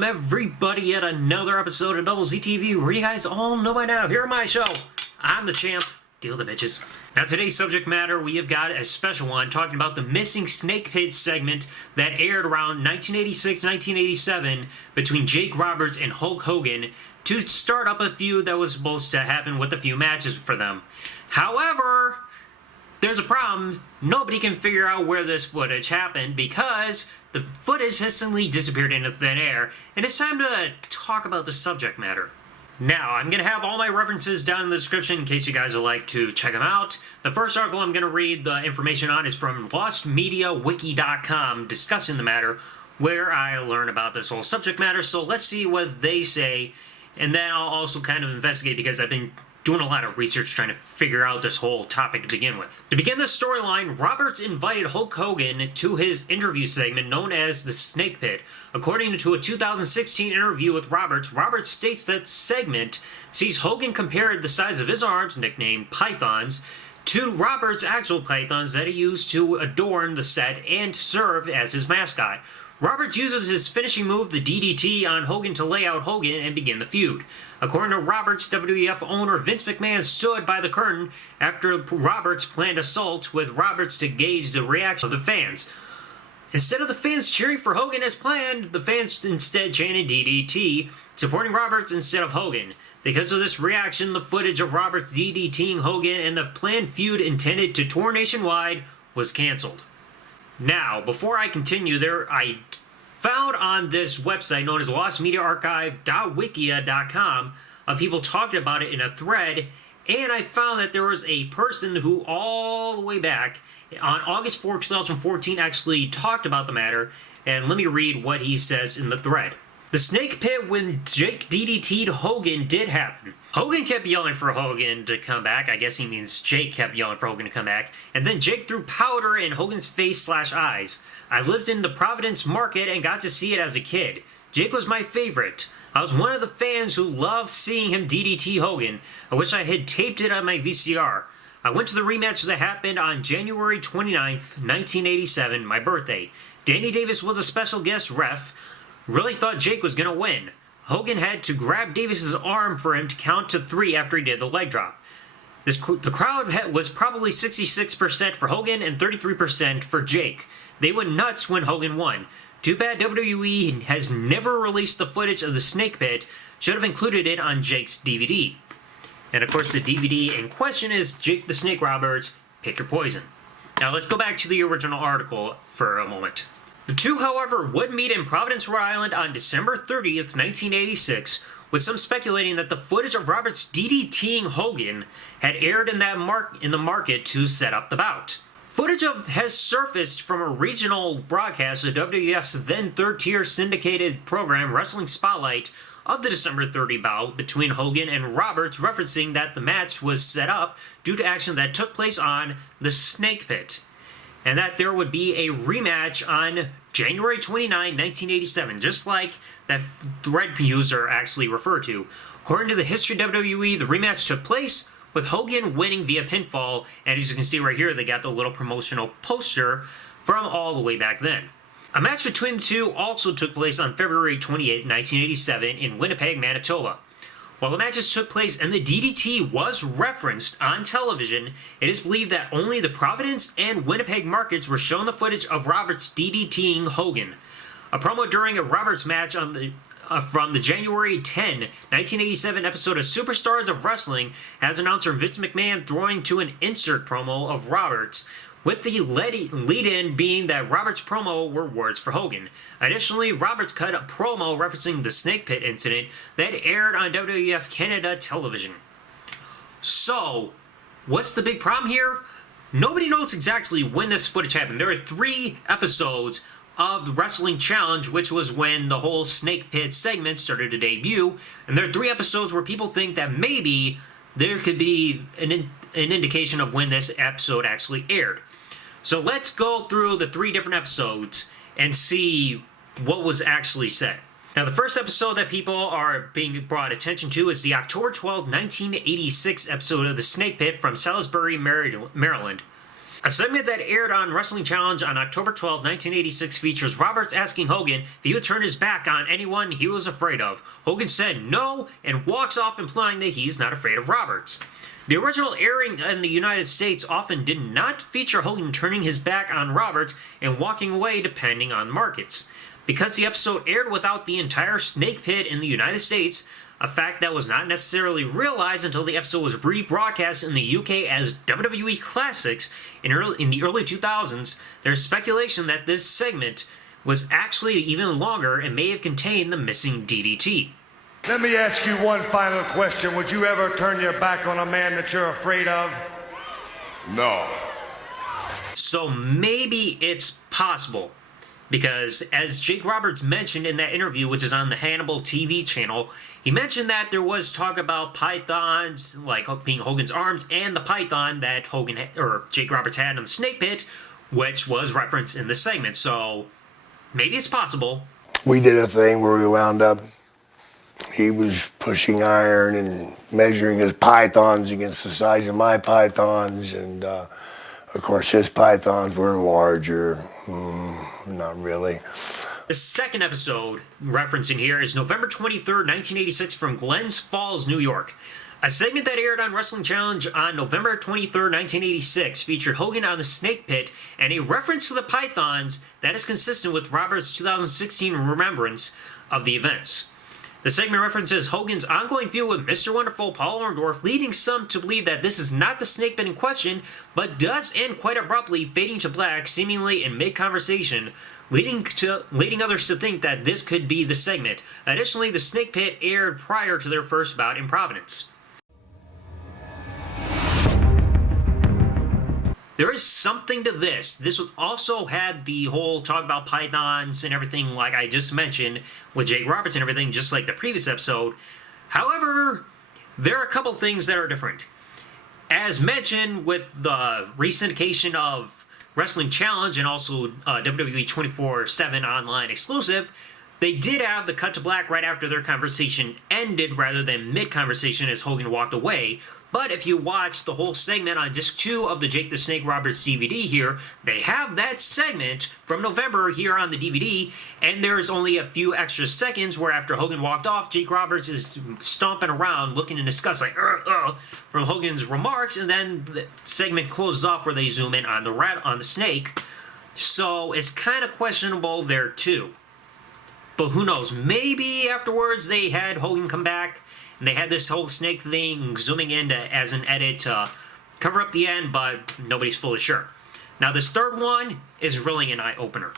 welcome everybody yet another episode of TheDoubleZTV where you guys all know by now, here on my show, I'm the champ, deal the bitches. Now today's subject matter, we have got a special one talking about the missing snake pit segment that aired around 1986-1987 between Jake Roberts and Hulk Hogan to start up a feud that was supposed to happen with a few matches for them. However, there's a problem. Nobody can figure out where this footage happened because the footage has suddenly disappeared into thin air, and it's time to talk about the subject matter. Now, I'm going to have all my references down in the description in case you guys would like to check them out. The first article I'm going to read the information on is from lostmediawiki.com discussing the matter, where I learn about this whole subject matter, so let's see what they say, and then I'll also kind of investigate because I've been doing a lot of research trying to figure out this whole topic to begin with. To begin the storyline, Roberts invited Hulk Hogan to his interview segment known as the Snake Pit. According to a 2016 interview with Roberts, Roberts states that segment sees Hogan compared the size of his arms, nicknamed pythons, to Roberts' actual pythons that he used to adorn the set and serve as his mascot. Roberts uses his finishing move, the DDT, on Hogan to lay out Hogan and begin the feud. According to Roberts, WWF owner Vince McMahon stood by the curtain after Roberts' planned assault with Roberts to gauge the reaction of the fans. Instead of the fans cheering for Hogan as planned, the fans instead chanted DDT, supporting Roberts instead of Hogan. Because of this reaction, the footage of Roberts DDTing Hogan and the planned feud intended to tour nationwide was cancelled. Now, before I continue, I found on this website known as lostmediaarchive.wikia.com of people talking about it in a thread, and I found that there was a person who all the way back on August 4, 2014 actually talked about the matter, and let me read what he says in the thread. The snake pit when Jake DDT'd Hogan did happen. Hogan kept yelling for Hogan to come back. I guess he means Jake kept yelling for Hogan to come back. And then Jake threw powder in Hogan's face/eyes. I lived in the Providence market and got to see it as a kid. Jake was my favorite. I was one of the fans who loved seeing him DDT Hogan. I wish I had taped it on my VCR. I went to the rematch that happened on January 29th, 1987, my birthday. Danny Davis was a special guest ref. Really thought Jake was going to win. Hogan had to grab Davis's arm for him to count to 3 after he did the leg drop. The crowd was probably 66% for Hogan and 33% for Jake. They went nuts when Hogan won. Too bad WWE has never released the footage of the Snake Pit. Should have included it on Jake's DVD. And of course the DVD in question is Jake the Snake Roberts, Pick Your Poison. Now let's go back to the original article for a moment. The two, however, would meet in Providence, Rhode Island on December 30th, 1986, with some speculating that the footage of Roberts DDTing Hogan had aired in the market to set up the bout. Footage has surfaced from a regional broadcast of WWF's then third-tier syndicated program Wrestling Spotlight of the December 30 bout between Hogan and Roberts, referencing that the match was set up due to action that took place on the Snake Pit, and that there would be a rematch on January 29, 1987, just like that thread user actually referred to. According to the history of WWE, the rematch took place with Hogan winning via pinfall, and as you can see right here, they got the little promotional poster from all the way back then. A match between the two also took place on February 28, 1987 in Winnipeg, Manitoba. While the matches took place and the DDT was referenced on television, it is believed that only the Providence and Winnipeg markets were shown the footage of Roberts DDTing Hogan. A promo during a Roberts match from the January 10, 1987 episode of Superstars of Wrestling has announcer Vince McMahon throwing to an insert promo of Roberts, with the lead-in being that Roberts' promo were words for Hogan. Additionally, Roberts cut a promo referencing the Snake Pit incident that aired on WWF Canada television. So, what's the big problem here? Nobody knows exactly when this footage happened. There are 3 episodes of the Wrestling Challenge, which was when the whole Snake Pit segment started to debut, and there are 3 episodes where people think that maybe there could be an indication of when this episode actually aired. So let's go through the 3 different episodes and see what was actually said. Now, the first episode that people are being brought attention to is the October 12, 1986 episode of The Snake Pit from Salisbury, Maryland. A segment that aired on Wrestling Challenge on October 12, 1986 features Roberts asking Hogan if he would turn his back on anyone he was afraid of. Hogan said no and walks off, implying that he's not afraid of Roberts. The original airing in the United States often did not feature Hogan turning his back on Roberts and walking away depending on markets. Because the episode aired without the entire snake pit in the United States, a fact that was not necessarily realized until the episode was rebroadcast in the UK as WWE Classics in the early 2000s, there's speculation that this segment was actually even longer and may have contained the missing DDT. Let me ask you one final question. Would you ever turn your back on a man that you're afraid of? No. So maybe it's possible. Because, as Jake Roberts mentioned in that interview, which is on the Hannibal TV channel, he mentioned that there was talk about pythons, like being Hogan's arms, and the python that Jake Roberts had in the snake pit, which was referenced in the segment. So, maybe it's possible. We did a thing where we wound up, he was pushing iron and measuring his pythons against the size of my pythons, and of course his pythons were larger. Not really. The second episode referenced in here is November 23rd, 1986 from Glens Falls, New York. A segment that aired on Wrestling Challenge on November 23rd, 1986 featured Hogan on the snake pit and a reference to the pythons that is consistent with Roberts' 2016 remembrance of the events. The segment references Hogan's ongoing feud with Mr. Wonderful Paul Orndorff, leading some to believe that this is not the snake pit in question, but does end quite abruptly, fading to black, seemingly in mid-conversation, leading others to think that this could be the segment. Additionally, the snake pit aired prior to their first bout in Providence. There is something to this. This also had the whole talk about pythons and everything like I just mentioned with Jake Roberts and everything, just like the previous episode. However, there are a couple things that are different. As mentioned with the re-syndication of Wrestling Challenge and also WWE 24/7 online exclusive, they did have the cut to black right after their conversation ended rather than mid-conversation as Hogan walked away. But if you watch the whole segment on disc 2 of the Jake the Snake Roberts DVD here, they have that segment from November here on the DVD, and there's only a few extra seconds where after Hogan walked off, Jake Roberts is stomping around looking in disgust like, from Hogan's remarks, and then the segment closes off where they zoom in on the snake. So it's kind of questionable there too. But who knows, maybe afterwards they had Hogan come back, and they had this whole snake thing zooming in as an edit to cover up the end, but nobody's fully sure. Now, this third one is really an eye-opener.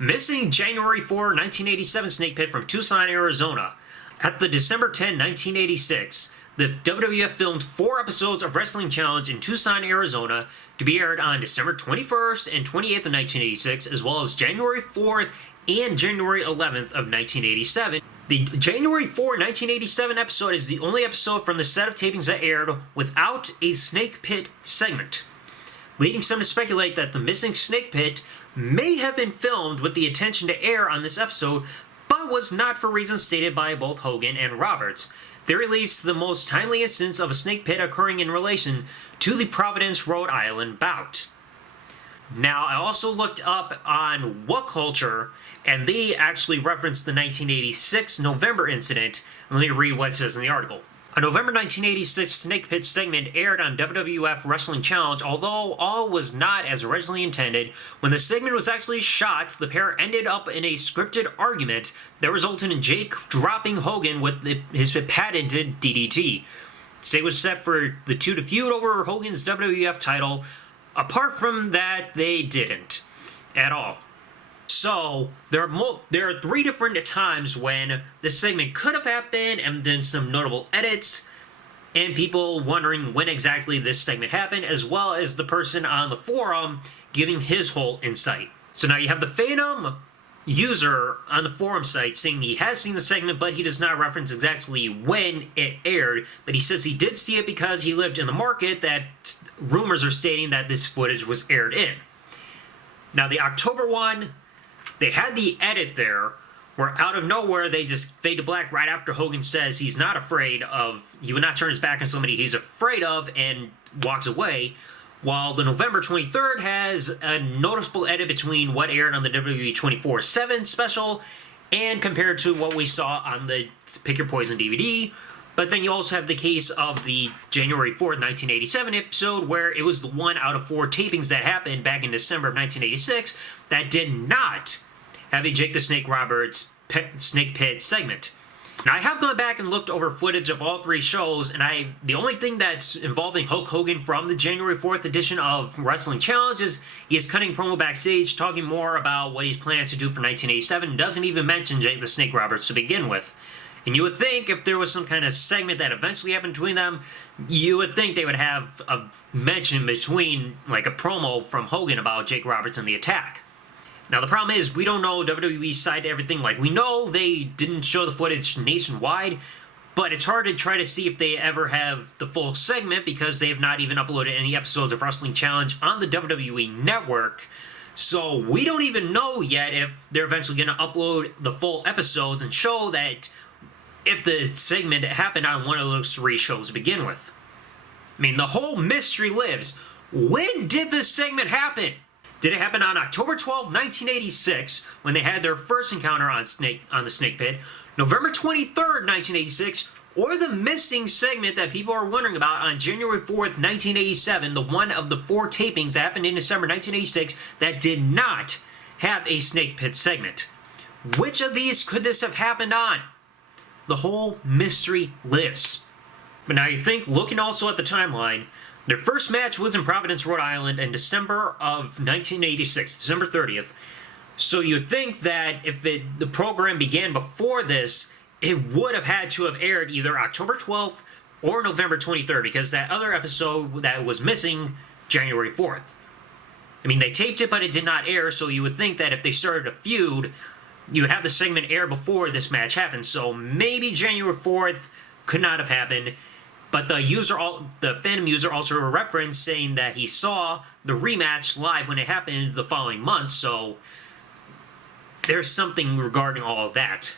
Missing January 4, 1987 snake pit from Tucson, Arizona. At the December 10, 1986, the WWF filmed 4 episodes of Wrestling Challenge in Tucson, Arizona, to be aired on December 21st and 28th of 1986, as well as January 4th and January 11th of 1987. The January 4, 1987 episode is the only episode from the set of tapings that aired without a snake pit segment, leading some to speculate that the missing snake pit may have been filmed with the intention to air on this episode, but was not for reasons stated by both Hogan and Roberts. Theory leads to the most timely instance of a snake pit occurring in relation to the Providence, Rhode Island bout. Now, I also looked up on What Culture, and they actually referenced the 1986 November incident. Let me read what it says in the article. A November 1986 snake pit segment aired on WWF Wrestling Challenge, although all was not as originally intended. When the segment was actually shot, the pair ended up in a scripted argument that resulted in Jake dropping Hogan with his patented DDT. The stage was set for the two to feud over Hogan's WWF title. Apart from that, they didn't at all. So, there are 3 different times when this segment could have happened, and then some notable edits, and people wondering when exactly this segment happened, as well as the person on the forum giving his whole insight. So now you have the Phantom user on the forum site saying he has seen the segment, but he does not reference exactly when it aired, but he says he did see it because he lived in the market that rumors are stating that this footage was aired in. Now, the October one, they had the edit there where out of nowhere they just fade to black right after Hogan says he's not afraid of, he would not turn his back on somebody he's afraid of and walks away. while the November 23rd has a noticeable edit between what aired on the WWE 24/7 special and compared to what we saw on the Pick Your Poison DVD. But then you also have the case of the January 4th, 1987 episode, where it was the 1 out of 4 tapings that happened back in December of 1986 that did not have a Jake the Snake Roberts Snake Pit segment. Now, I have gone back and looked over footage of all 3 shows, and the only thing that's involving Hulk Hogan from the January 4th edition of Wrestling Challenge is he is cutting promo backstage, talking more about what he's planning to do for 1987, and doesn't even mention Jake the Snake Roberts to begin with. And you would think if there was some kind of segment that eventually happened between them, you would think they would have a mention between, like a promo from Hogan about Jake Roberts and the Attack. Now the problem is, we don't know WWE's side to everything. Like, we know they didn't show the footage nationwide, but it's hard to try to see if they ever have the full segment because they have not even uploaded any episodes of Wrestling Challenge on the WWE Network. So we don't even know yet if they're eventually going to upload the full episodes and show that if the segment happened on one of those 3 shows to begin with. I mean, the whole mystery lives. When did this segment happen? Did it happen on October 12, 1986, when they had their first encounter on the Snake Pit, November 23rd, 1986, or the missing segment that people are wondering about on January 4th, 1987, the one of the 4 tapings that happened in December 1986 that did not have a Snake Pit segment? Which of these could this have happened on? The whole mystery lives. But now you think, looking also at the timeline, their first match was in Providence, Rhode Island in December of 1986, December 30th. So you'd think that if the program began before this, it would have had to have aired either October 12th or November 23rd, because that other episode that was missing, January 4th. I mean, they taped it, but it did not air, so you would think that if they started a feud, you would have the segment air before this match happened. So maybe January 4th could not have happened. But the Phantom user also referenced saying that he saw the rematch live when it happened the following month. So there's something regarding all of that.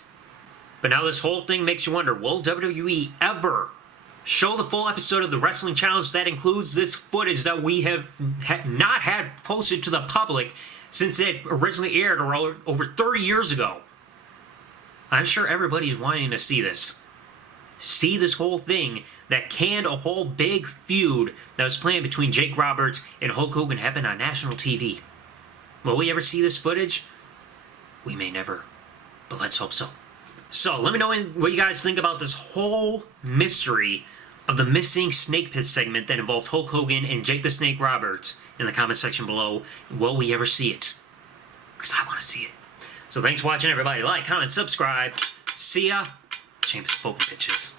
But now this whole thing makes you wonder, will WWE ever show the full episode of the Wrestling Challenge that includes this footage that we have not had posted to the public since it originally aired over 30 years ago? I'm sure everybody's wanting to see this. See this whole thing that canned a whole big feud that was planned between Jake Roberts and Hulk Hogan happen on national TV. Will we ever see this footage? We may never, but let's hope so. So let me know what you guys think about this whole mystery of the missing Snake Pit segment that involved Hulk Hogan and Jake the Snake Roberts in the comment section below. Will we ever see it? Because I want to see it. So thanks for watching, everybody. Like, comment, subscribe. See ya. Chamber Spoken Bitches.